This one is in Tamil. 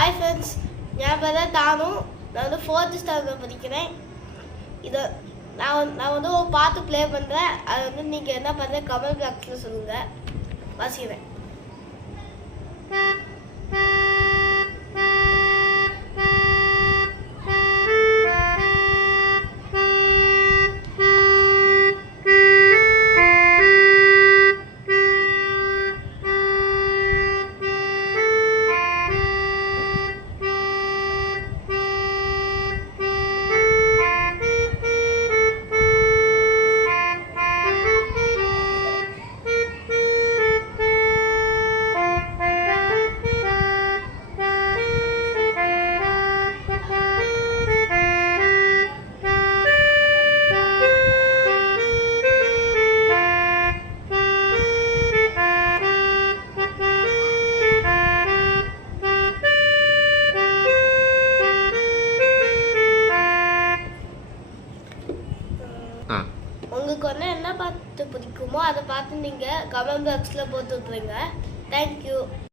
ஹாய் ஃப்ரெண்ட்ஸ், என் பேர் தான் தானு. நான் வந்து 4th ஸ்டாண்டர்ட் படிக்கிறேன். இதை நான் வந்து ஒரு பாட்டு ப்ளே பண்ணுறேன். அது வந்து நீங்கள் என்ன பண்ணுற கமெண்ட் பாக்ஸில் சொல்லுங்கள், வாசிக்கிறேன். உங்களுக்கு வந்து என்ன பார்த்து பிடிக்குமோ அதை பார்த்து நீங்கள் கமெண்ட் பாக்ஸில் போட்டு விட்ருங்க. தேங்க்யூ.